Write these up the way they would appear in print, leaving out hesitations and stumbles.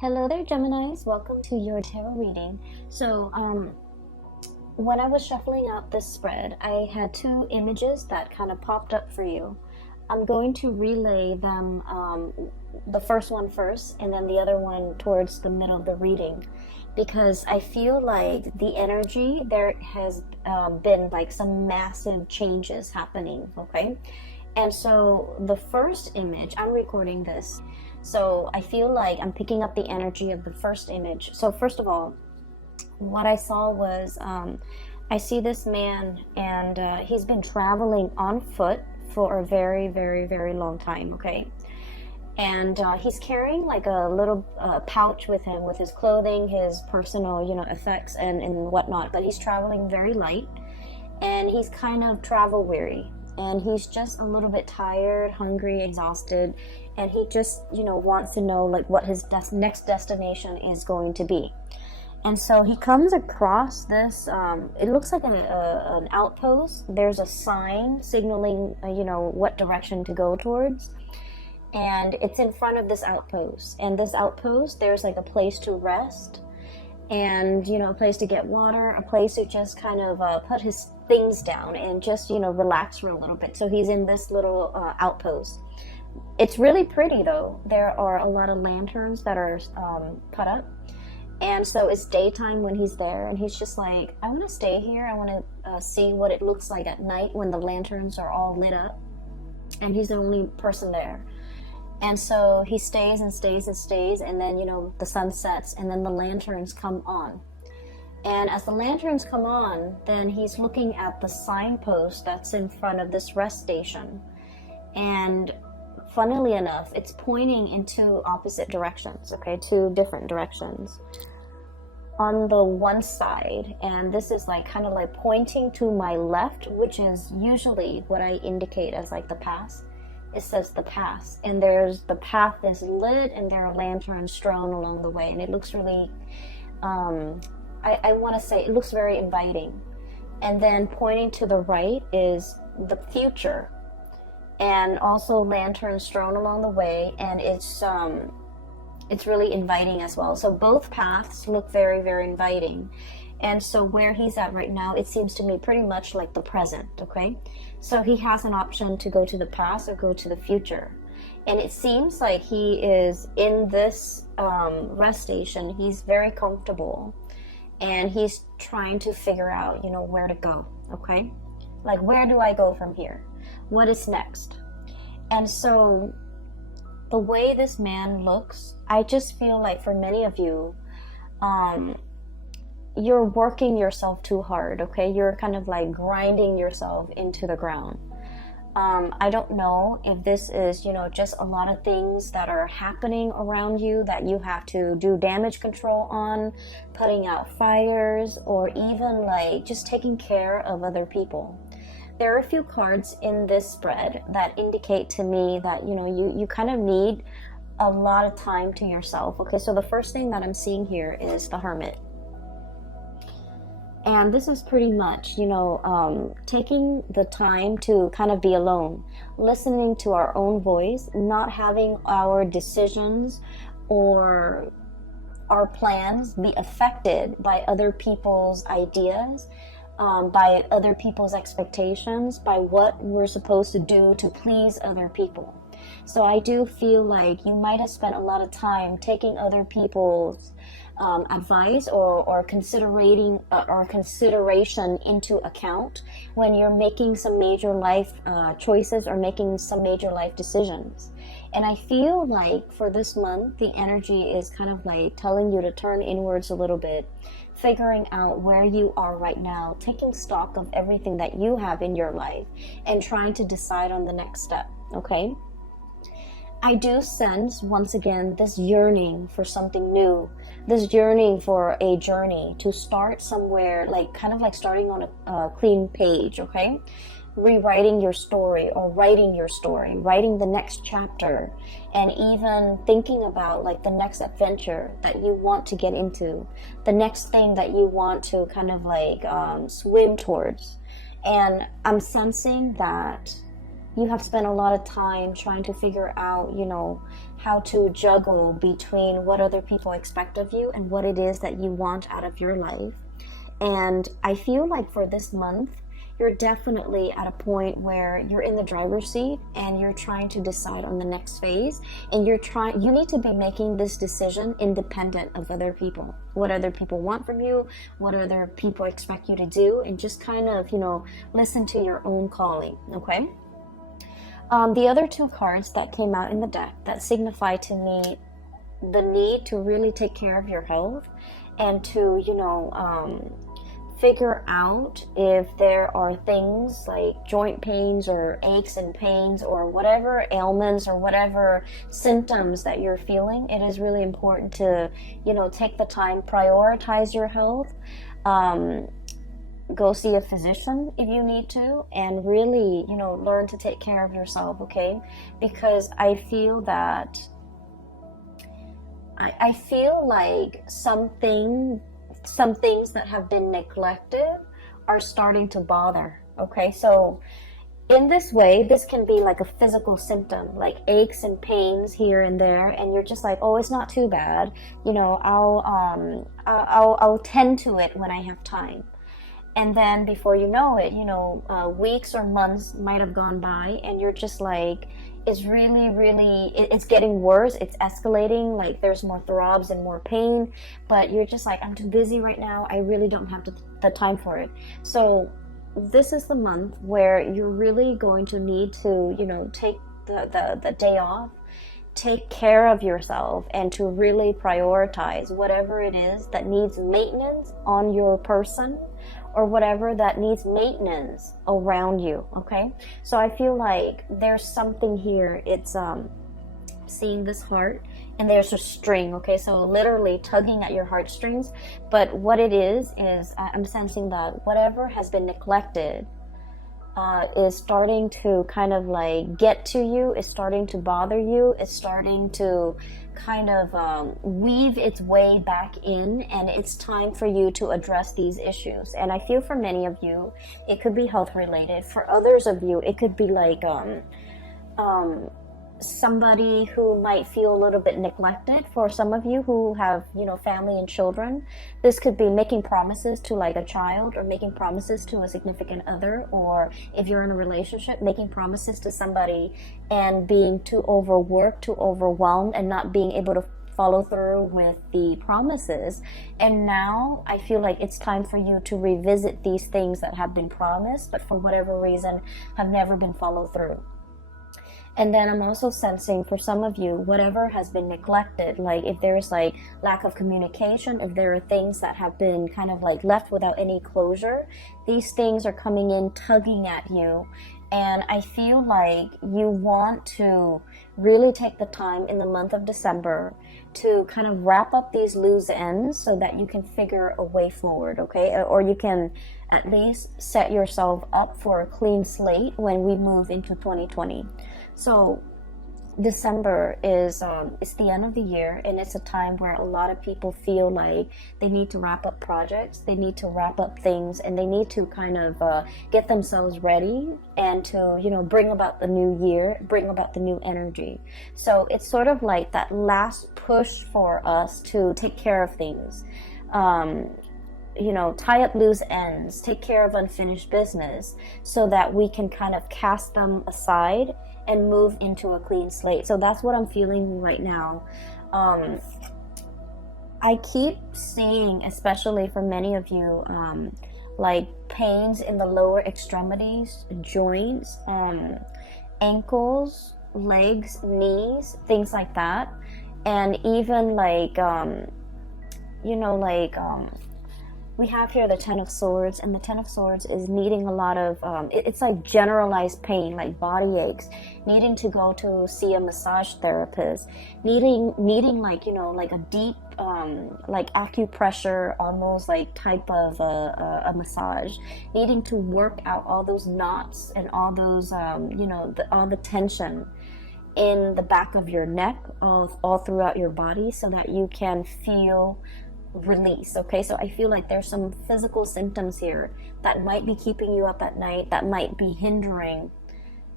Hello there, Geminis. Welcome to your tarot reading. When I was shuffling out this spread, I had two images that kind of popped up for you. I'm going to relay them, the first one first, and then the other one towards the middle of the reading, because I feel like the energy, there has been like some massive changes happening, okay? And so the first image, I'm recording this, so I feel like I'm picking up the energy of the first image. So first of all, what I saw was I see this man, and he's been traveling on foot for a very, very, very long time, okay? And he's carrying like a little pouch with him with his clothing, his personal, effects and whatnot. But he's traveling very light, and he's kind of travel weary. And he's just a little bit tired, hungry, exhausted, and he just, wants to know like what his next destination is going to be. And so he comes across this, it looks like an outpost. There's a sign signaling, what direction to go towards. And it's in front of this outpost. And this outpost, there's like a place to rest and, a place to get water, a place to just kind of put his things down and just, relax for a little bit. So he's in this little outpost. It's really pretty though. There are a lot of lanterns that are put up. And so it's daytime when he's there, and he's just like, I want to stay here. I want to see what it looks like at night when the lanterns are all lit up. And he's the only person there. And so he stays and stays and stays, and then, the sun sets, and then the lanterns come on. And as the lanterns come on, then he's looking at the signpost that's in front of this rest station. And funnily enough, it's pointing into opposite directions, okay, two different directions. On the one side, and this is like kind of like pointing to my left, which is usually what I indicate as like the past. It says the past, and there's the path is lit, and there are lanterns strewn along the way, and it looks really, I want to say it looks very inviting. And then pointing to the right is the future, and also lanterns strewn along the way, and it's really inviting as well. So both paths look very, very inviting. And so where he's at right now, it seems to me pretty much like the present, okay? So he has an option to go to the past or go to the future. And it seems like he is in this rest station. He's very comfortable, and he's trying to figure out, where to go, okay? Like, where do I go from here? What is next? And so the way this man looks, I just feel like for many of you, you're working yourself too hard, okay? You're kind of like grinding yourself into the ground. I don't know if this is, just a lot of things that are happening around you that you have to do damage control on, putting out fires, or even like just taking care of other people. There are a few cards in this spread that indicate to me that, you kind of need a lot of time to yourself. Okay, so the first thing that I'm seeing here is the Hermit. And this is pretty much, taking the time to kind of be alone, listening to our own voice, not having our decisions or our plans be affected by other people's ideas, by other people's expectations, by what we're supposed to do to please other people. So I do feel like you might have spent a lot of time taking other people's advice or considering or consideration into account when you're making some major life choices or making some major life decisions. And I feel like for this month, the energy is kind of like telling you to turn inwards a little bit, figuring out where you are right now, taking stock of everything that you have in your life, and trying to decide on the next step, okay? I do sense, once again, this yearning for something new, this yearning for a journey to start somewhere, like kind of like starting on a clean page, okay? Rewriting your story or writing your story, writing the next chapter, and even thinking about like the next adventure that you want to get into, the next thing that you want to kind of like swim towards. And I'm sensing that you have spent a lot of time trying to figure out, how to juggle between what other people expect of you and what it is that you want out of your life. And I feel like for this month, you're definitely at a point where you're in the driver's seat and you're trying to decide on the next phase, and you need to be making this decision independent of other people, what other people want from you, what other people expect you to do, and just kind of, listen to your own calling. Okay. The other two cards that came out in the deck that signify to me the need to really take care of your health and to, figure out if there are things like joint pains or aches and pains or whatever ailments or whatever symptoms that you're feeling. It is really important to, take the time, prioritize your health, go see a physician if you need to, and really, learn to take care of yourself, okay? Because I feel that I feel like some things that have been neglected are starting to bother. Okay, so in this way, this can be like a physical symptom, like aches and pains here and there, and you're just like, oh, it's not too bad. I'll tend to it when I have time. And then before you know it, weeks or months might have gone by, and you're just like, it's getting worse. It's escalating. Like there's more throbs and more pain, but you're just like, I'm too busy right now. I really don't have the time for it. So this is the month where you're really going to need to, take the day off, take care of yourself, and to really prioritize whatever it is that needs maintenance on your person, or whatever that needs maintenance around you. Okay, so I feel like there's something here. It's seeing this heart, and there's a string. Okay, so literally tugging at your heartstrings. But what it is I'm sensing that whatever has been neglected is starting to kind of like get to you, is starting to bother you, is starting to kind of weave its way back in, and it's time for you to address these issues. And I feel for many of you, it could be health related. For others of you, it could be like somebody who might feel a little bit neglected. For some of you who have, family and children, this could be making promises to like a child, or making promises to a significant other, or if you're in a relationship, making promises to somebody and being too overworked, too overwhelmed, and not being able to follow through with the promises. And now I feel like it's time for you to revisit these things that have been promised, but for whatever reason have never been followed through. And then I'm also sensing for some of you, whatever has been neglected, like if there's like lack of communication, if there are things that have been kind of like left without any closure, these things are coming in, tugging at you. And I feel like you want to really take the time in the month of December to kind of wrap up these loose ends so that you can figure a way forward, okay? Or you can at least set yourself up for a clean slate when we move into 2020. So December is it's the end of the year, and it's a time where a lot of people feel like they need to wrap up projects, they need to wrap up things, and they need to kind of get themselves ready and to bring about the new year, bring about the new energy. So it's sort of like that last push for us to take care of things. Tie up loose ends, take care of unfinished business, so that we can kind of cast them aside and move into a clean slate. So that's what I'm feeling right now. I keep seeing, especially for many of you, like pains in the lower extremities, joints, ankles, legs, knees, things like that. And even like, we have here the Ten of Swords, and the Ten of Swords is needing a lot of, it's like generalized pain, like body aches, needing to go to see a massage therapist, needing like, like a deep, like acupressure, almost like type of a massage, needing to work out all those knots and all those, all the tension in the back of your neck, all throughout your body, so that you can feel release. Okay, so I feel like there's some physical symptoms here that might be keeping you up at night, that might be hindering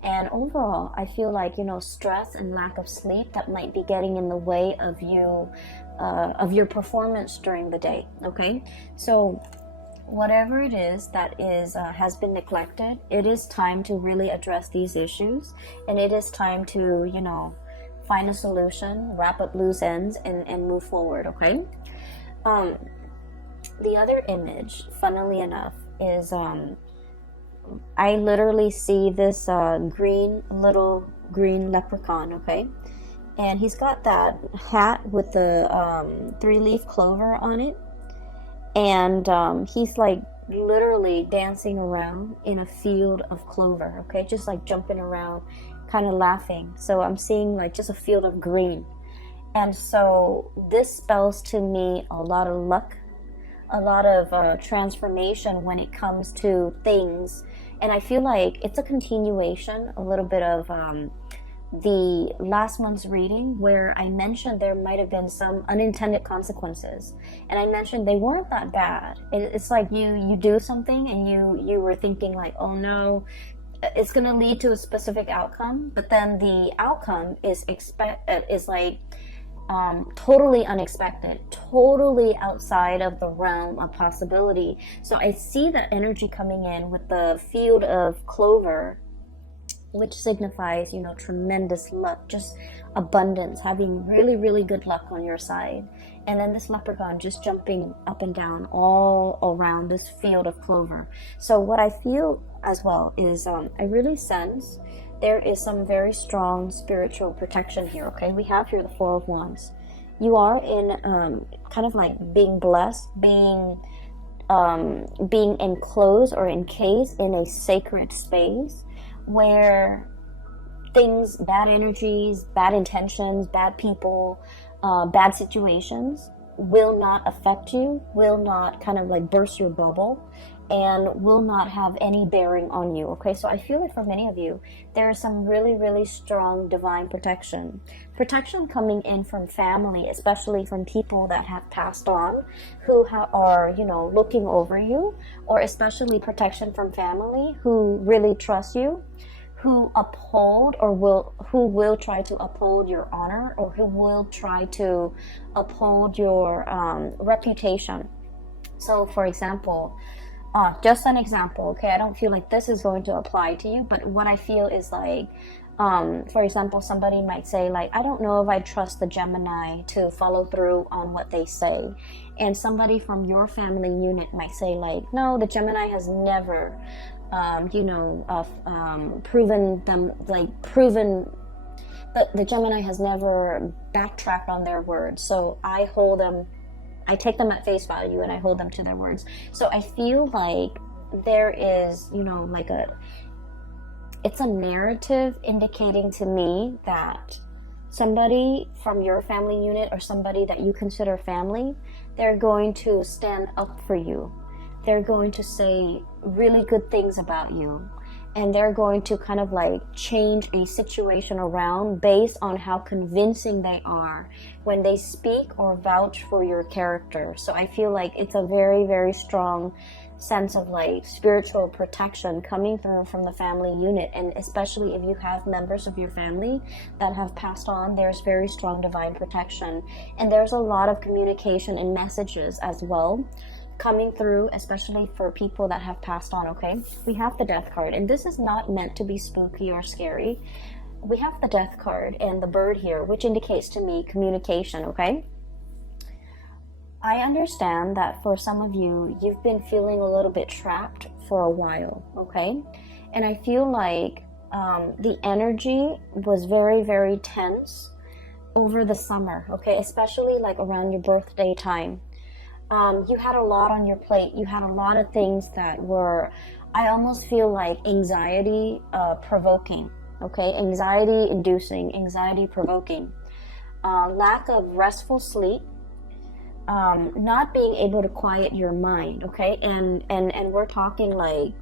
And overall, I feel like, you know, stress and lack of sleep that might be getting in the way of you, of your performance during the day. Okay, so whatever it is that is has been neglected, it is time to really address these issues, and it is time to, you know, find a solution, wrap up loose ends, and move forward. Okay. The other image, funnily enough, is I literally see this little green leprechaun. Okay, and he's got that hat with the 3-leaf clover on it, and he's like literally dancing around in a field of clover. Okay, just like jumping around, kind of laughing. So I'm seeing like just a field of green, and so this spells to me a lot of luck, a lot of transformation when it comes to things. And I feel like it's a continuation a little bit of the last month's reading, where I mentioned there might have been some unintended consequences, and I mentioned they weren't that bad. It's like you do something and you were thinking like, oh no, it's going to lead to a specific outcome, but then the outcome is like totally unexpected, totally outside of the realm of possibility. So I see that energy coming in with the field of clover, which signifies, you know, tremendous luck, just abundance, having really, really good luck on your side. And then this leprechaun just jumping up and down all around this field of clover. So what I feel as well is I really sense there is some very strong spiritual protection here. Okay, we have here the Four of Wands. You are in kind of like being blessed, being enclosed or encased in a sacred space where things, bad energies, bad intentions, bad people, bad situations will not affect you, will not kind of like burst your bubble, and will not have any bearing on you. Okay, so I feel like for many of you, there is some really, really strong divine protection. Protection coming in from family, especially from people that have passed on, who are, you know, looking over you, or especially protection from family who really trust you, who uphold who will try to uphold your honor, or who will try to uphold your reputation. So for example, just an example, okay, I don't feel like this is going to apply to you, but what I feel is like, for example, somebody might say like, I don't know if I trust the Gemini to follow through on what they say. And somebody from your family unit might say like, no, the Gemini has never, the Gemini has never backtracked on their words. So I take them at face value and I hold them to their words. So I feel like there is, you know, like it's a narrative indicating to me that somebody from your family unit, or somebody that you consider family, they're going to stand up for you. They're going to say really good things about you. And they're going to kind of like change a situation around based on how convincing they are when they speak or vouch for your character. So I feel like it's a very, very strong sense of like spiritual protection coming through from the family unit. And especially if you have members of your family that have passed on, there's very strong divine protection. And there's a lot of communication and messages as well coming through, especially for people that have passed on. Okay, we have the Death card, and this is not meant to be spooky or scary. We have the Death card and the bird here, which indicates to me communication. Okay, I understand that for some of you, you've been feeling a little bit trapped for a while. Okay, and I feel like the energy was very, very tense over the summer. Okay, especially like around your birthday time. You had a lot on your plate. You had a lot of things that were, I almost feel like anxiety provoking, okay? Anxiety inducing, anxiety provoking. Lack of restful sleep, not being able to quiet your mind, okay? And we're talking like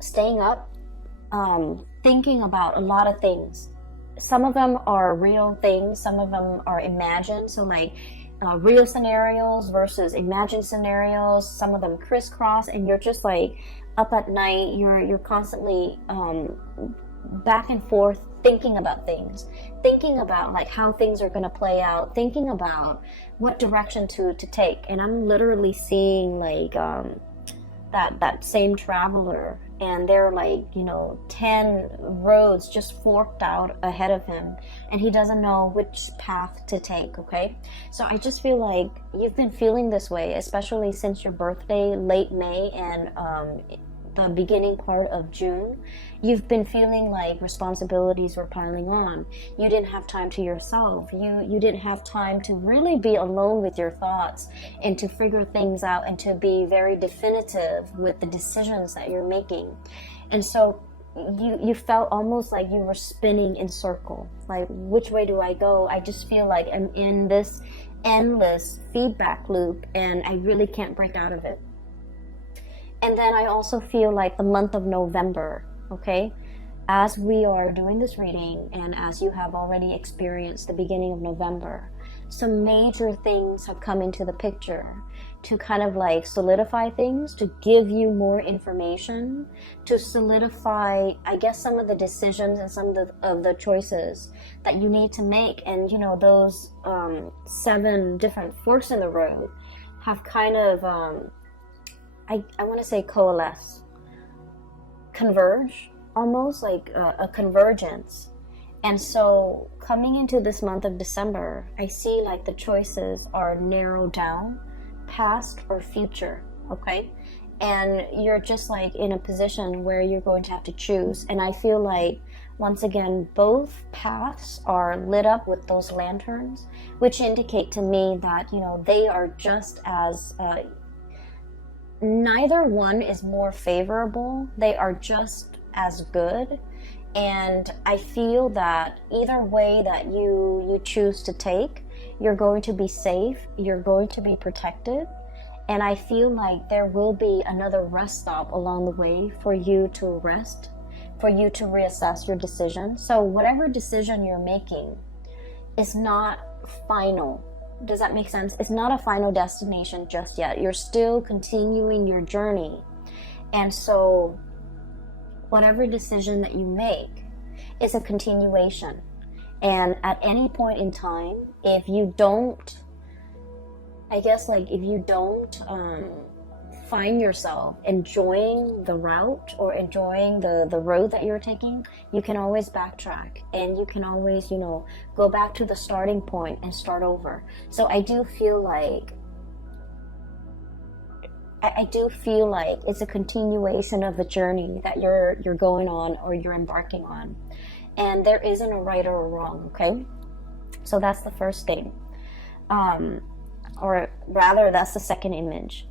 staying up, thinking about a lot of things. Some of them are real things, some of them are imagined. So like, real scenarios versus imagined scenarios, some of them crisscross, and you're just like up at night, you're constantly back and forth thinking about things, thinking about like how things are going to play out, thinking about what direction to take. And I'm literally seeing like that same traveler, and they're like, you know, 10 roads just forked out ahead of him, and he doesn't know which path to take. Okay, so I just feel like you've been feeling this way, especially since your birthday, late May, and the beginning part of June. You've been feeling like responsibilities were piling on. You didn't have time to yourself. You didn't have time to really be alone with your thoughts and to figure things out and to be very definitive with the decisions that you're making. And so you felt almost like you were spinning in circle. Like, which way do I go? I just feel like I'm in this endless feedback loop and I really can't break out of it. And then I also feel like the month of November, okay, as we are doing this reading and as you have already experienced the beginning of November, some major things have come into the picture to kind of like solidify things, to give you more information, to solidify, I guess, some of the decisions and some of the choices that you need to make. And, you know, those 7 different forks in the road have kind of... I want to say coalesce, converge, almost like a convergence. And so coming into this month of December, I see like the choices are narrowed down, past or future, okay? And you're just like in a position where you're going to have to choose. And I feel like, once again, both paths are lit up with those lanterns, which indicate to me that, you know, they are just as... neither one is more favorable. They are just as good. And I feel that either way that you choose to take, you're going to be safe, you're going to be protected. And I feel like there will be another rest stop along the way for you to rest, for you to reassess your decision. So whatever decision you're making is not final. Does that make sense? It's not a final destination just yet. You're still continuing your journey. And so whatever decision that you make is a continuation. And at any point in time, if you don't, I guess like if you don't find yourself enjoying the route or enjoying the road that you're taking, you can always backtrack and you can always, you know, go back to the starting point and start over. So I do feel like it's a continuation of the journey that you're going on or you're embarking on. And there isn't a right or a wrong, okay? So that's the first thing. Or rather, that's the second image.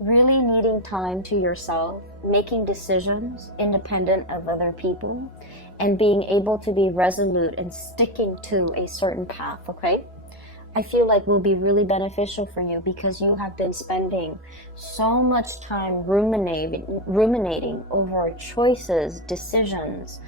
Really needing time to yourself, making decisions independent of other people, and being able to be resolute and sticking to a certain path, okay? I feel like will be really beneficial for you because you have been spending so much time ruminating over choices, decisions,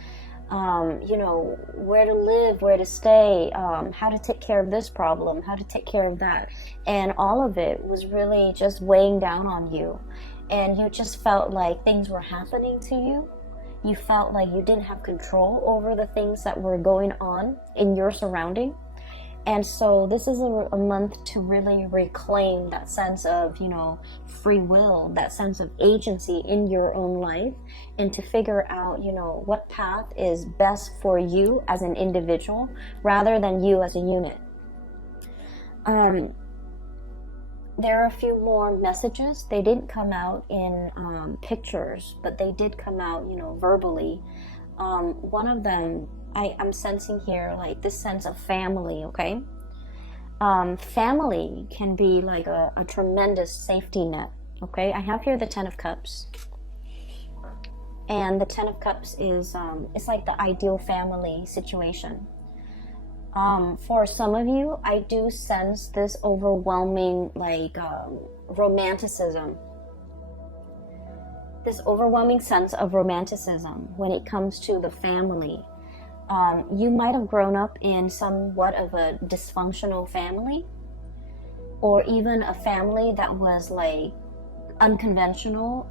you know, where to live, where to stay, how to take care of this problem, how to take care of that. And all of it was really just weighing down on you. And you just felt like things were happening to you. You felt like you didn't have control over the things that were going on in your surrounding. And so this is a month to really reclaim that sense of, you know, free will, that sense of agency in your own life, and to figure out, you know, what path is best for you as an individual rather than you as a unit. There are a few more messages. They didn't come out in pictures, but they did come out, you know, verbally. One of them, I'm sensing here like this sense of family, okay? Family can be like a tremendous safety net, okay? I have here the 10 of Cups. And the 10 of Cups is, it's like the ideal family situation. For some of you, I do sense this overwhelming like romanticism. This overwhelming sense of romanticism when it comes to the family. You might have grown up in somewhat of a dysfunctional family, or even a family that was like unconventional,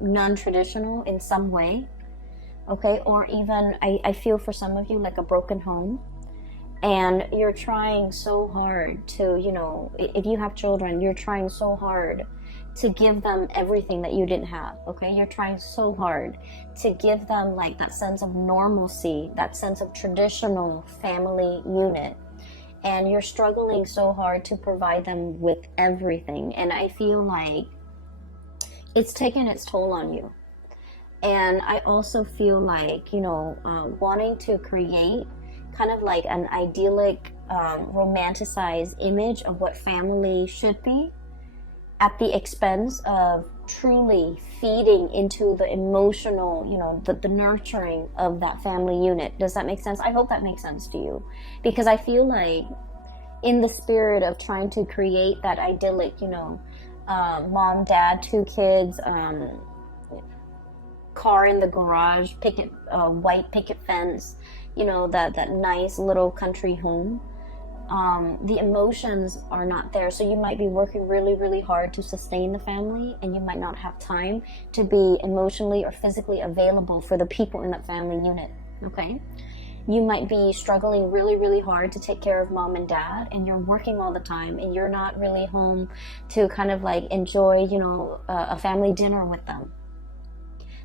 non-traditional in some way, okay? Or even, I feel for some of you like a broken home, and you're trying so hard to, you know, if you have children, you're trying so hard to give them everything that you didn't have, okay? You're trying so hard to give them like that sense of normalcy, that sense of traditional family unit, and you're struggling so hard to provide them with everything. And I feel like it's taken its toll on you. And I also feel like, you know, wanting to create kind of like an idyllic, romanticized image of what family should be at the expense of truly feeding into the emotional, you know, the nurturing of that family unit. Does that make sense? I hope that makes sense to you, because I feel like in the spirit of trying to create that idyllic, you know, mom, dad, 2 kids, car in the garage, white picket fence, you know, that nice little country home, the emotions are not there. So you might be working really, really hard to sustain the family, and you might not have time to be emotionally or physically available for the people in that family unit, okay? You might be struggling really, really hard to take care of mom and dad, and you're working all the time, and you're not really home to kind of like enjoy, you know, a family dinner with them.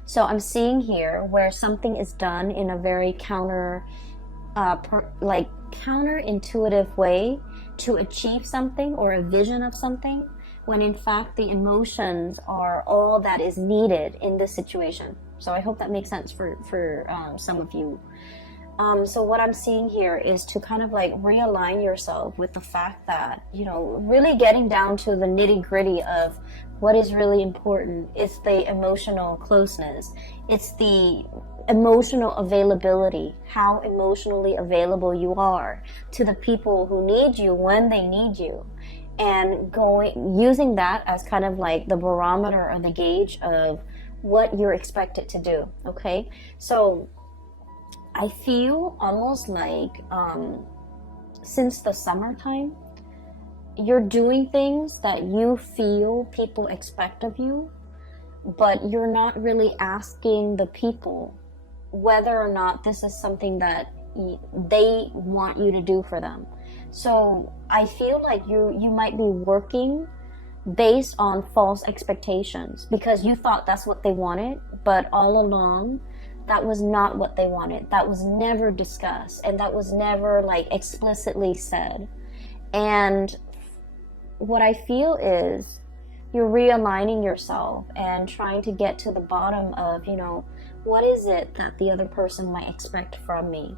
So I'm seeing here where something is done in a very counterintuitive way to achieve something or a vision of something, when in fact the emotions are all that is needed in this situation. So I hope that makes sense for some of you. So what I'm seeing here is to kind of like realign yourself with the fact that, you know, really getting down to the nitty-gritty of what is really important. It's the emotional closeness. It's the emotional availability, how emotionally available you are to the people who need you when they need you, and using that as kind of like the barometer or the gauge of what you're expected to do, okay? So I feel almost like since the summertime, you're doing things that you feel people expect of you, but you're not really asking the people whether or not this is something that they want you to do for them. So I feel like you might be working based on false expectations because you thought that's what they wanted, but all along that was not what they wanted. That was never discussed, and that was never like explicitly said. And what I feel is you're realigning yourself and trying to get to the bottom of, you know, what is it that the other person might expect from me?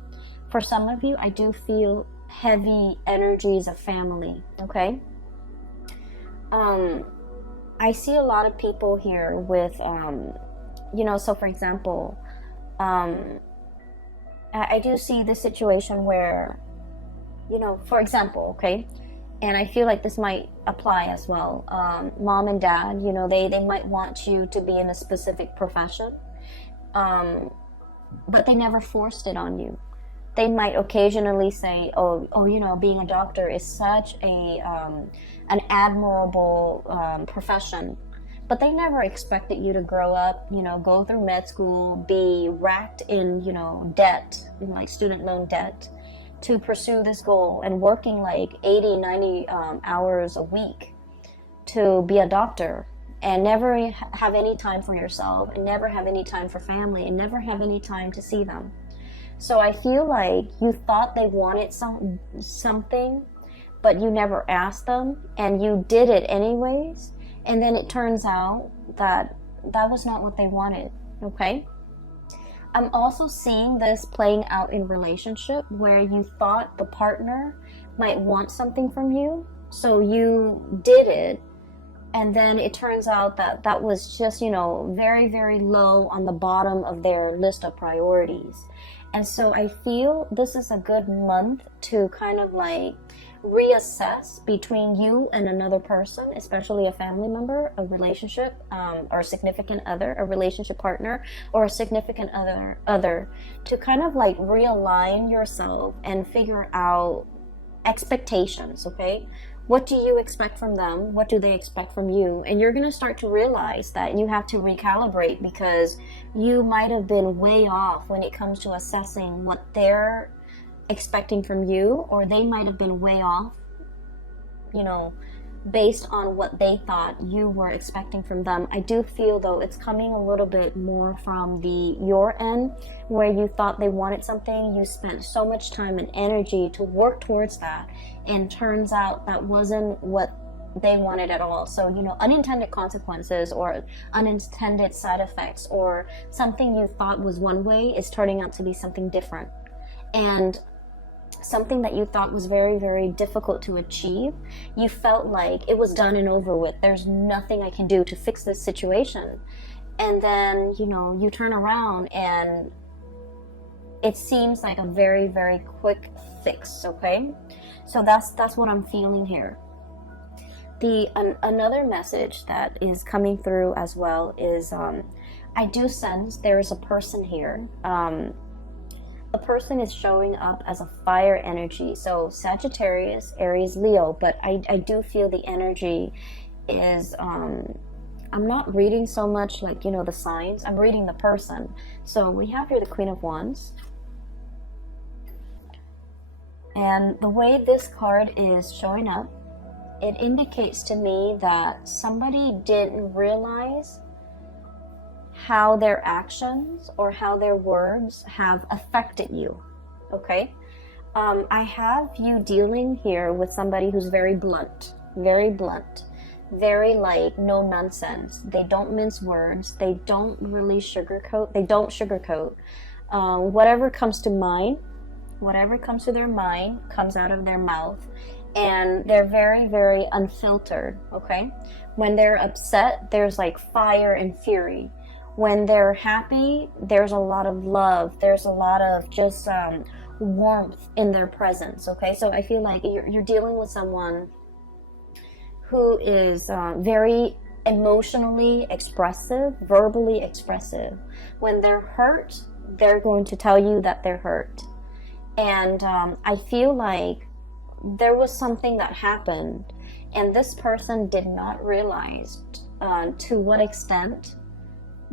For some of you, I do feel heavy energies of family, okay? I see a lot of people here with, you know, so for example, I do see this situation where, you know, for example, okay, and I feel like this might apply as well. Mom and dad, you know, they might want you to be in a specific profession, but they never forced it on you. They might occasionally say, oh, you know, being a doctor is such an admirable profession. But they never expected you to grow up, you know, go through med school, be racked in, you know, debt, like student loan debt, to pursue this goal, and working like 80, 90 hours a week to be a doctor, and never have any time for yourself, and never have any time for family, and never have any time to see them. So I feel like you thought they wanted something, but you never asked them, and you did it anyways. And then it turns out that that was not what they wanted, okay? I'm also seeing this playing out in relationship where you thought the partner might want something from you, so you did it, and then it turns out that that was just, you know, very, very low on the bottom of their list of priorities. And so I feel this is a good month to kind of like reassess between you and another person, especially a family member, a relationship, or a significant other, a relationship partner, or a significant other, to kind of like realign yourself and figure out expectations, okay? What do you expect from them? What do they expect from you? And you're going to start to realize that you have to recalibrate, because you might have been way off when it comes to assessing what they're expecting from you, or they might have been way off, you know, based on what they thought you were expecting from them. I do feel though it's coming a little bit more from your end, where you thought they wanted something, you spent so much time and energy to work towards that, and turns out that wasn't what they wanted at all. So, you know, unintended consequences or unintended side effects, or something you thought was one way is turning out to be something different. And something that you thought was very, very difficult to achieve, you felt like it was done and over with. There's nothing I can do to fix this situation. And then, you know, you turn around and it seems like a very, very quick fix, okay? So that's what I'm feeling here. Another message that is coming through as well is I do sense there is a person here. A person is showing up as a fire energy, so Sagittarius, Aries, Leo, but I do feel the energy is, I'm not reading so much like, you know, the signs, I'm reading the person. So we have here the Queen of Wands. And the way this card is showing up, it indicates to me that somebody didn't realize how their actions or how their words have affected you, okay? I have you dealing here with somebody who's very blunt, very like no nonsense. They don't mince words. They don't really sugarcoat. Whatever comes to mind, whatever comes to their mind comes out of their mouth. And they're very, very unfiltered, okay? When they're upset, there's like fire and fury. When they're happy, there's a lot of love. There's a lot of just warmth in their presence, okay? So I feel like you're dealing with someone who is very emotionally expressive, verbally expressive. When they're hurt, they're going to tell you that they're hurt. And I feel like there was something that happened, and this person did not realize to what extent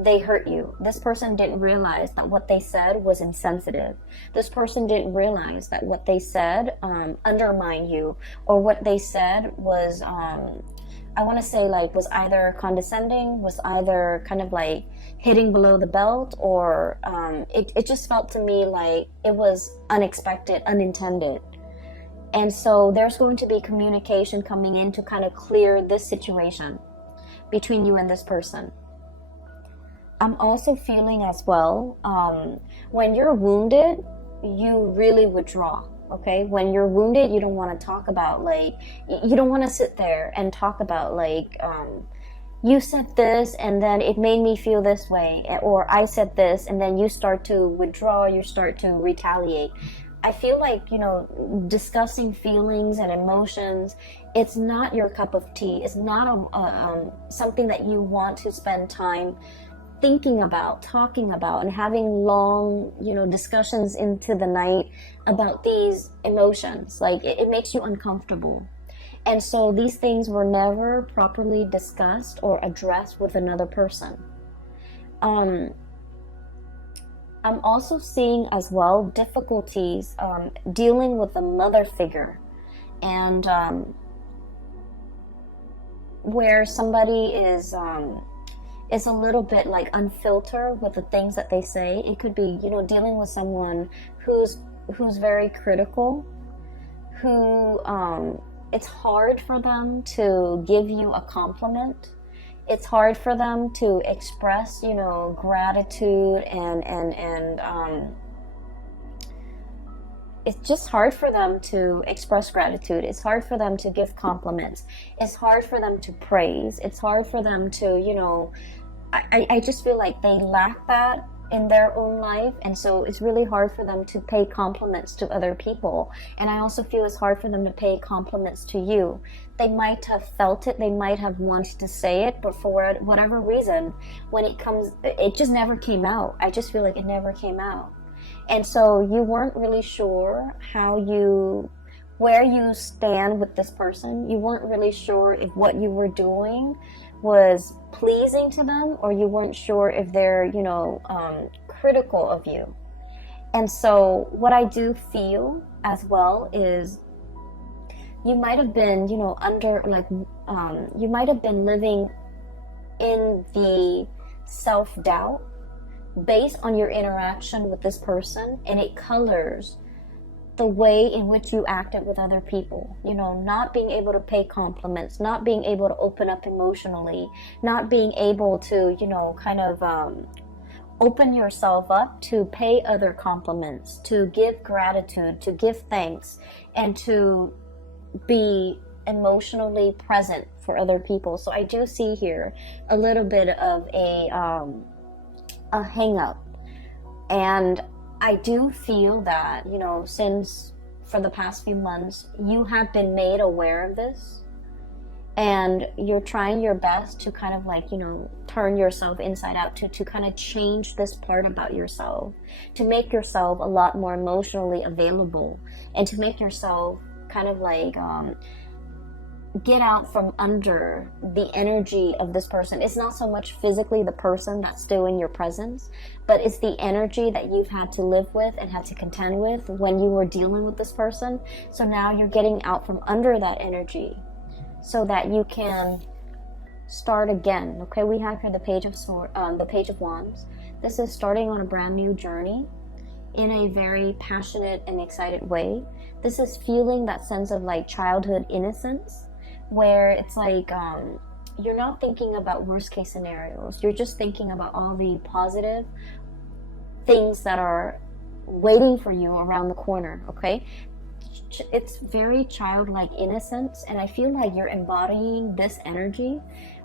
they hurt you. This person didn't realize that what they said was insensitive. This person didn't realize that what they said undermined you, or what they said was, I want to say, like, was either condescending, was either kind of like hitting below the belt, or it just felt to me like it was unexpected, unintended. And so there's going to be communication coming in to kind of clear this situation between you and this person. I'm also feeling as well, when you're wounded, you really withdraw, okay? When you're wounded, you don't want to talk about, like, you don't want to sit there and talk about, like, you said this and then it made me feel this way, or I said this, and then you start to withdraw, you start to retaliate. I feel like, you know, discussing feelings and emotions, it's not your cup of tea. It's not something that you want to spend time thinking about, talking about, and having long, you know, discussions into the night about these emotions. Like, it makes you uncomfortable. And so these things were never properly discussed or addressed with another person. I'm also seeing as well difficulties dealing with the mother figure, and where somebody is a little bit like unfiltered with the things that they say. It could be, you know, dealing with someone who's very critical, who it's hard for them to give you a compliment. It's hard for them to express, you know, gratitude, and it's just hard for them to express gratitude. It's hard for them to give compliments. It's hard for them to praise. It's hard for them to, you know, I just feel like they lack that in their own life, and so it's really hard for them to pay compliments to other people. And I also feel it's hard for them to pay compliments to you. They might have felt it, they might have wanted to say it, but for whatever reason, when it comes, it just never came out. I just feel like it never came out. And so you weren't really sure how you where you stand with this person. You weren't really sure if what you were doing was pleasing to them, or you weren't sure if they're, you know, critical of you. And so what I do feel as well is you might have been, you know, under, like, you might have been living in the self-doubt based on your interaction with this person, and it colors the way in which you acted with other people. You know, not being able to pay compliments, not being able to open up emotionally, not being able to, you know, kind of open yourself up to pay other compliments, to give gratitude, to give thanks, and to be emotionally present for other people. So I do see here a little bit of a hang up. And I do feel that, you know, since for the past few months, you have been made aware of this, and you're trying your best to kind of, like, you know, turn yourself inside out, to kind of change this part about yourself, to make yourself a lot more emotionally available, and to make yourself kind of like get out from under the energy of this person. It's not so much physically the person that's still in your presence, but it's the energy that you've had to live with and had to contend with when you were dealing with this person. So now you're getting out from under that energy so that you can start again. Okay, we have here the Page of Wands. This is starting on a brand new journey in a very passionate and excited way. This is feeling that sense of, like, childhood innocence, where it's like you're not thinking about worst case scenarios. You're just thinking about all the positive things that are waiting for you around the corner. Okay, it's very childlike innocence, and I feel like you're embodying this energy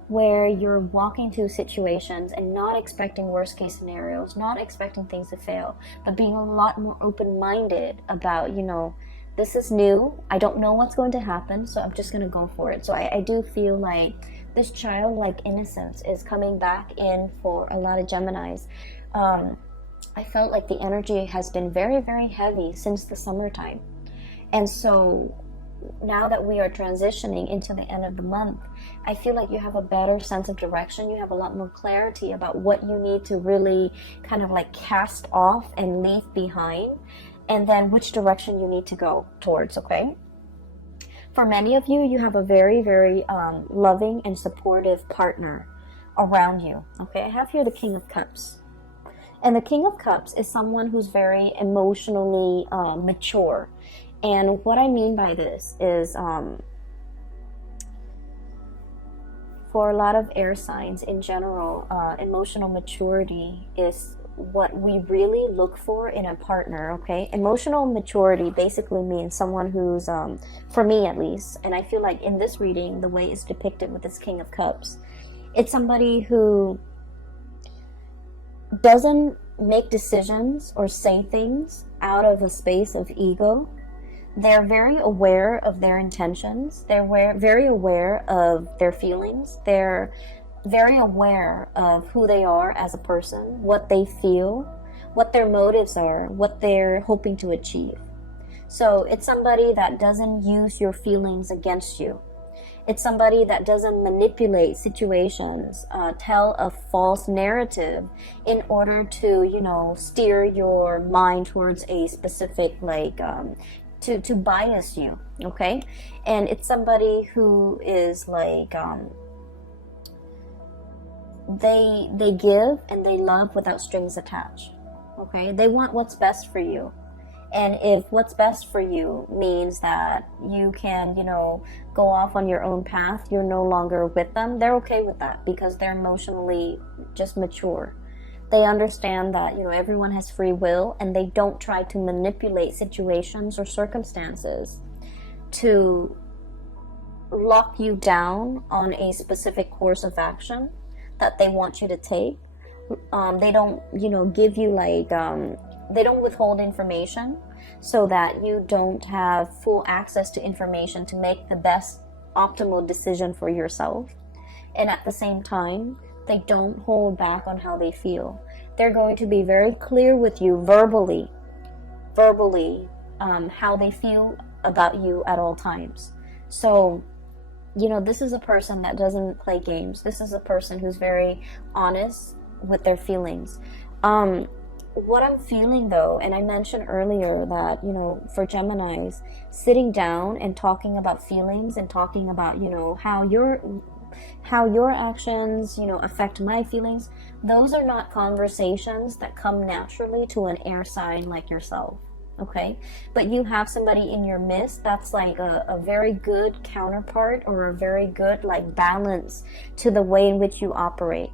where you're walking through situations and not expecting worst case scenarios, not expecting things to fail, but being a lot more open-minded about, you know, this is new, I don't know what's going to happen, so I'm just going to go for it. So I do feel like this childlike innocence is coming back in for a lot of Geminis. I felt like the energy has been very, very heavy since the summertime. And so now that we are transitioning into the end of the month, I feel like you have a better sense of direction. You have a lot more clarity about what you need to really kind of like cast off and leave behind, and then which direction you need to go towards. Okay, for many of you, you have a very, very loving and supportive partner around you. Okay, I have here the King of Cups, and the King of Cups is someone who's very emotionally mature. And what I mean by this is for a lot of air signs in general, emotional maturity is what we really look for in a partner. Okay, emotional maturity basically means someone who's, for me at least, and I feel like in this reading, the way it's depicted with this King of Cups, it's somebody who doesn't make decisions or say things out of a space of ego. They're very aware of their intentions. They're very aware of their feelings. They're very aware of who they are as a person, what they feel, what their motives are, what they're hoping to achieve. So it's somebody that doesn't use your feelings against you. It's somebody that doesn't manipulate situations, tell a false narrative in order to, you know, steer your mind towards a specific, like, to bias you. Okay, and it's somebody who is like they give and they love without strings attached. Okay, they want what's best for you, and if what's best for you means that you can, you know, go off on your own path, you're no longer with them, they're okay with that because they're emotionally just mature. They understand that, you know, everyone has free will, and they don't try to manipulate situations or circumstances to lock you down on a specific course of action that they want you to take. They don't, you know, give you like, they don't withhold information so that you don't have full access to information to make the best optimal decision for yourself. And at the same time, they don't hold back on how they feel. They're going to be very clear with you verbally, how they feel about you at all times. So, you know, this is a person that doesn't play games. This is a person who's very honest with their feelings. What I'm feeling though, and I mentioned earlier that, you know, for Geminis, sitting down and talking about feelings and talking about, you know, how your actions, you know, affect my feelings, those are not conversations that come naturally to an air sign like yourself. Okay, but you have somebody in your midst that's like a very good counterpart, or a very good like balance to the way in which you operate.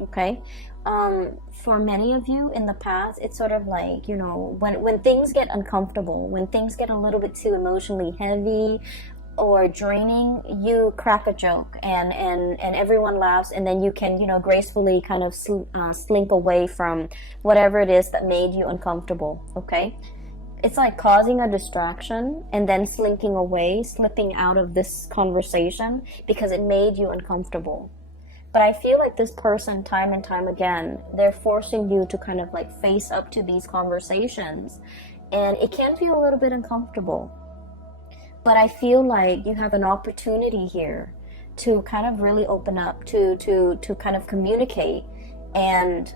Okay, for many of you in the past, it's sort of like, you know, when things get uncomfortable, when things get a little bit too emotionally heavy or draining, you crack a joke, and everyone laughs, and then you can, you know, gracefully kind of slink away from whatever it is that made you uncomfortable. Okay, it's like causing a distraction and then slinking away, slipping out of this conversation because it made you uncomfortable. But I feel like this person, time and time again, they're forcing you to kind of like face up to these conversations, and it can feel a little bit uncomfortable. But I feel like you have an opportunity here to kind of really open up, to kind of communicate. And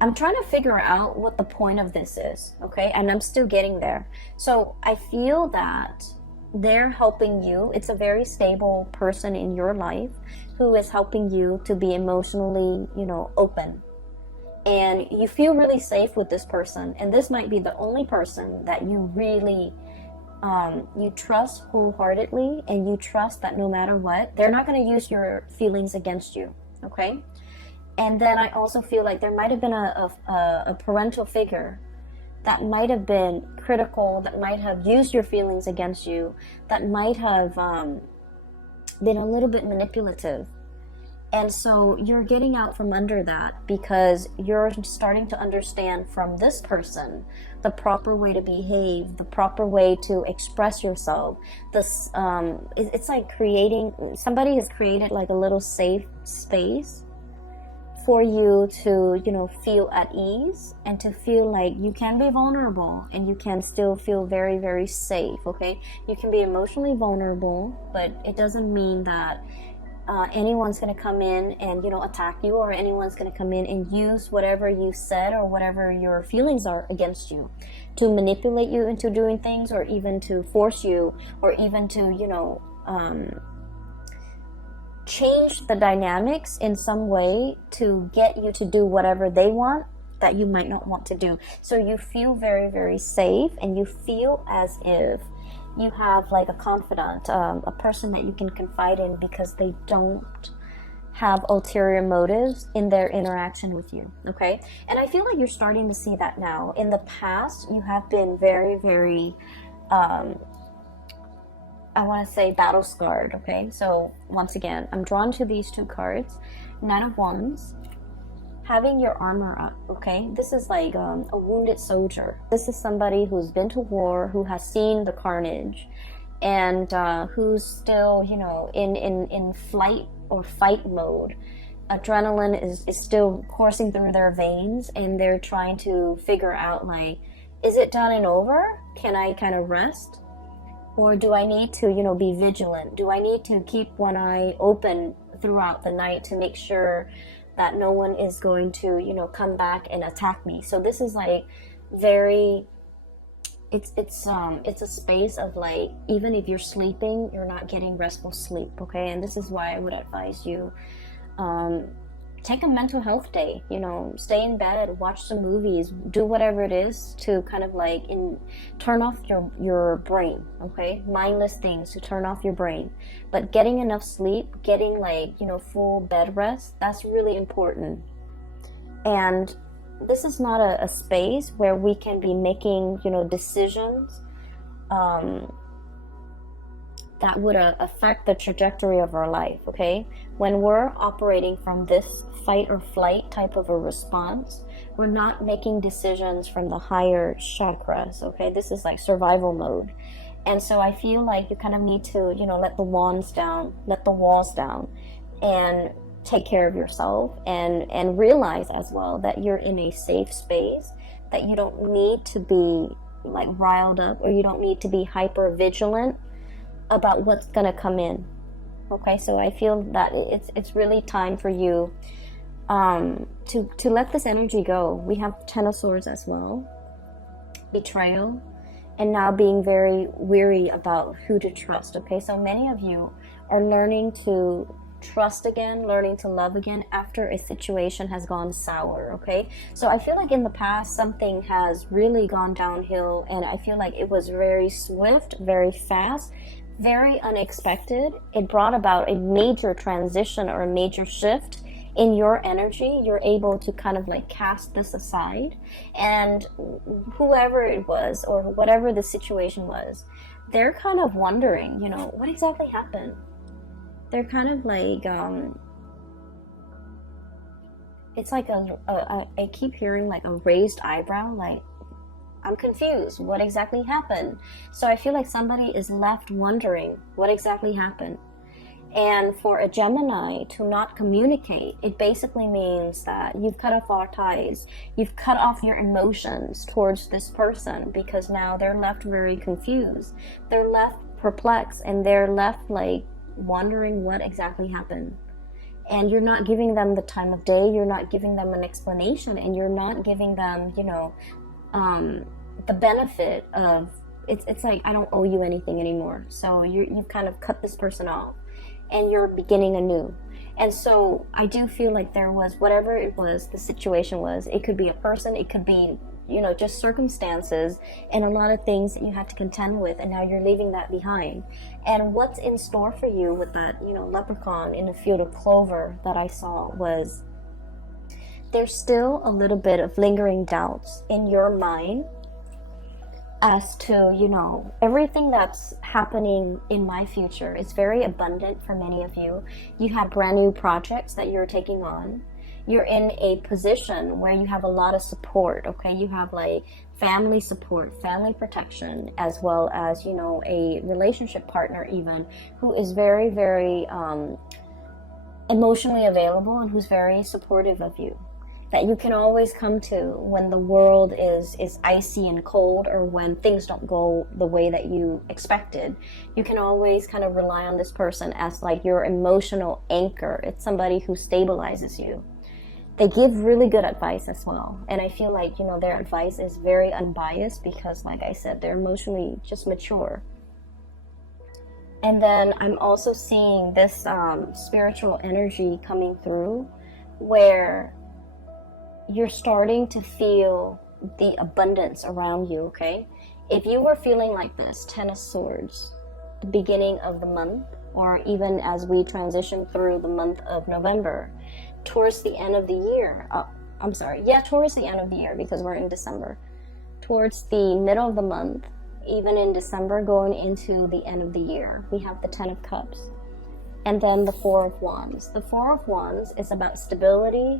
I'm trying to figure out what the point of this is, okay? And I'm still getting there. So I feel that they're helping you. It's a very stable person in your life who is helping you to be emotionally, you know, open. And you feel really safe with this person. And this might be the only person that you really, you trust wholeheartedly, and you trust that no matter what, they're not going to use your feelings against you, okay? And then I also feel like there might have been a parental figure that might have been critical, that might have used your feelings against you, that might have been a little bit manipulative. And so you're getting out from under that because you're starting to understand from this person the proper way to behave, the proper way to express yourself. This it's like somebody has created like a little safe space for you to, you know, feel at ease and to feel like you can be vulnerable and you can still feel very, very safe. Okay, you can be emotionally vulnerable, but it doesn't mean that anyone's going to come in and, you know, attack you, or anyone's going to come in and use whatever you said or whatever your feelings are against you to manipulate you into doing things, or even to force you, or even to, you know, change the dynamics in some way to get you to do whatever they want that you might not want to do. So you feel very, very safe, and you feel as if you have like a confidant, a person that you can confide in, because they don't have ulterior motives in their interaction with you. Okay, and I feel like you're starting to see that now. In the past, you have been very, very I want to say battle scarred. Okay, so once again, I'm drawn to these two cards. Nine of Wands, having your armor up. Okay, this is like a wounded soldier. This is somebody who's been to war, who has seen the carnage, and who's still, you know, in flight or fight mode. Adrenaline is still coursing through their veins, and they're trying to figure out, like, is it done and over? Can I kind of rest? Or do I need to, you know, be vigilant? Do I need to keep one eye open throughout the night to make sure that no one is going to, you know, come back and attack me? So this is like very, it's a space of like, even if you're sleeping, you're not getting restful sleep. Okay, and this is why I would advise you, take a mental health day, you know, stay in bed, watch some movies, do whatever it is to kind of like turn off your brain. Okay, mindless things to turn off your brain. But getting enough sleep, getting like, you know, full bed rest, that's really important. And this is not a space where we can be making, you know, decisions that would affect the trajectory of our life. Okay, when we're operating from this fight or flight type of a response, we're not making decisions from the higher chakras. Okay, this is like survival mode. And so I feel like you kind of need to, you know, let the walls down, and take care of yourself, and realize as well that you're in a safe space, that you don't need to be, like riled up, or you don't need to be hyper vigilant about what's gonna come in. Okay, so I feel that it's really time for you to let this energy go. We have Ten of Swords as well, betrayal, and now being very weary about who to trust. Okay, so many of you are learning to trust again, learning to love again after a situation has gone sour. Okay, so I feel like in the past something has really gone downhill, and I feel like it was very swift, very fast, very unexpected. It brought about a major transition or a major shift in your energy. You're able to kind of like cast this aside, and whoever it was or whatever the situation was, they're kind of wondering, you know, what exactly happened. They're kind of like it's like I keep hearing like a raised eyebrow, like, I'm confused, what exactly happened? So I feel like somebody is left wondering what exactly happened. And for a Gemini to not communicate, it basically means that you've cut off all ties. You've cut off your emotions towards this person, because now they're left very confused. They're left perplexed, and they're left like wondering what exactly happened. And you're not giving them the time of day, you're not giving them an explanation, and you're not giving them, you know, the benefit of, it's like, I don't owe you anything anymore. So you've kind of cut this person off, and you're beginning anew. And so I do feel like there was, whatever it was, the situation was, it could be a person, it could be, you know, just circumstances and a lot of things that you had to contend with, and now you're leaving that behind. And what's in store for you with that, you know, leprechaun in a field of clover that I saw was, there's still a little bit of lingering doubts in your mind as to, you know, everything that's happening in my future is very abundant for many of you. You have brand new projects that you're taking on. You're in a position where you have a lot of support, okay? You have like family support, family protection, as well as, you know, a relationship partner even, who is very, very emotionally available and who's very supportive of you, that you can always come to when the world is icy and cold, or when things don't go the way that you expected. You can always kind of rely on this person as like your emotional anchor. It's somebody who stabilizes you. They give really good advice as well. And I feel like, you know, their advice is very unbiased because, like I said, they're emotionally just mature. And then I'm also seeing this spiritual energy coming through where you're starting to feel the abundance around you, okay? If you were feeling like this, Ten of Swords, the beginning of the month, or even as we transition through the month of November, towards the end of the year, towards the end of the year, because we're in December, towards the middle of the month, even in December, going into the end of the year, we have the Ten of Cups. And then the Four of Wands. The Four of Wands is about stability.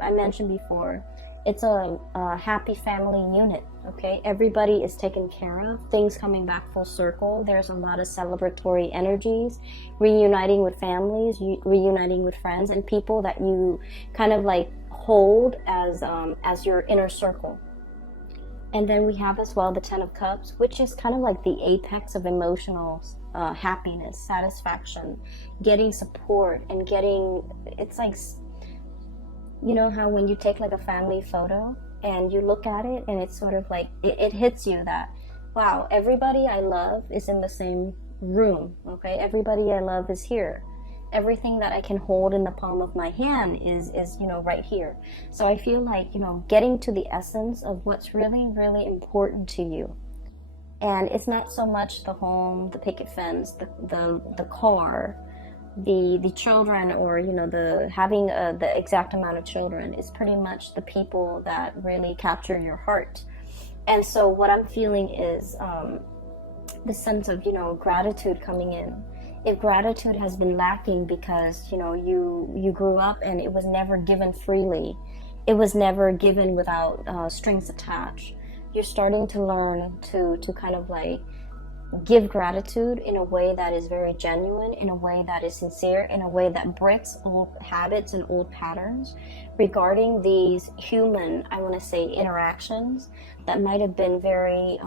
I mentioned before, it's a happy family unit, okay? Everybody is taken care of, things coming back full circle. There's a lot of celebratory energies, reuniting with families, reuniting with friends and people that you kind of like hold as your inner circle. And then we have as well the Ten of Cups, which is kind of like the apex of emotional happiness, satisfaction, getting support, and getting, it's like, you know how when you take like a family photo and you look at it and it's sort of like, it hits you that, wow, everybody I love is in the same room, okay? Everybody I love is here. Everything that I can hold in the palm of my hand is, you know, right here. So I feel like, you know, getting to the essence of what's really, really important to you. And it's not so much the home, the picket fence, the car, the children, or, you know, the having the exact amount of children. Is pretty much the people that really capture your heart. And so what I'm feeling is the sense of, you know, gratitude coming in. If gratitude has been lacking because, you know, you grew up and it was never given freely, it was never given without strings attached, you're starting to learn to kind of like give gratitude in a way that is very genuine, in a way that is sincere, in a way that breaks old habits and old patterns regarding these human, I want to say, interactions that might have been very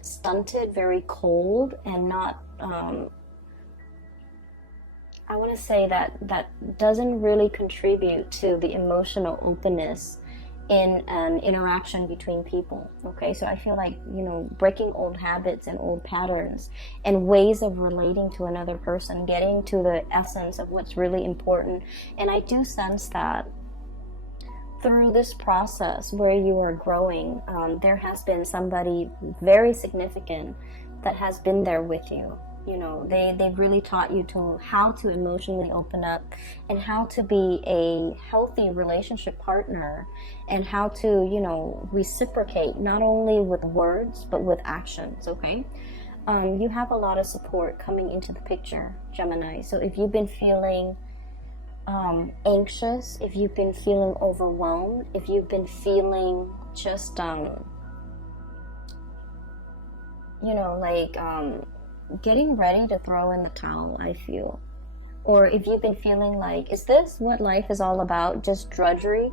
stunted, very cold, and not, I want to say that doesn't really contribute to the emotional openness in an interaction between people. Okay, so I feel like, you know, breaking old habits and old patterns and ways of relating to another person, getting to the essence of what's really important. And I do sense that through this process where you are growing, there has been somebody very significant that has been there with you. You know, they've really taught you to how to emotionally open up and how to be a healthy relationship partner and how to, you know, reciprocate not only with words but with actions. Okay, you have a lot of support coming into the picture, Gemini. So if you've been feeling anxious, if you've been feeling overwhelmed, if you've been feeling just you know, like getting ready to throw in the towel, I feel. Or if you've been feeling like, is this what life is all about, just drudgery?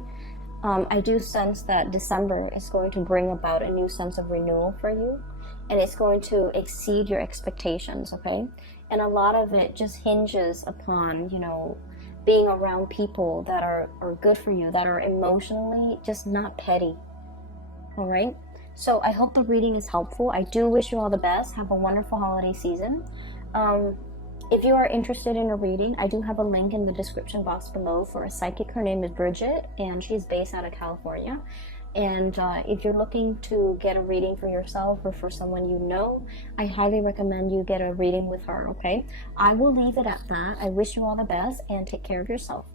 I do sense that December is going to bring about a new sense of renewal for you, and it's going to exceed your expectations, okay? And a lot of it just hinges upon, you know, being around people that are good for you, that are emotionally just not petty, all right? So I hope the reading is helpful. I do wish you all the best. Have a wonderful holiday season. If you are interested in a reading, I do have a link in the description box below for a psychic. Her name is Bridget, and she's based out of California. And if you're looking to get a reading for yourself or for someone you know, I highly recommend you get a reading with her, okay? I will leave it at that. I wish you all the best, and take care of yourself.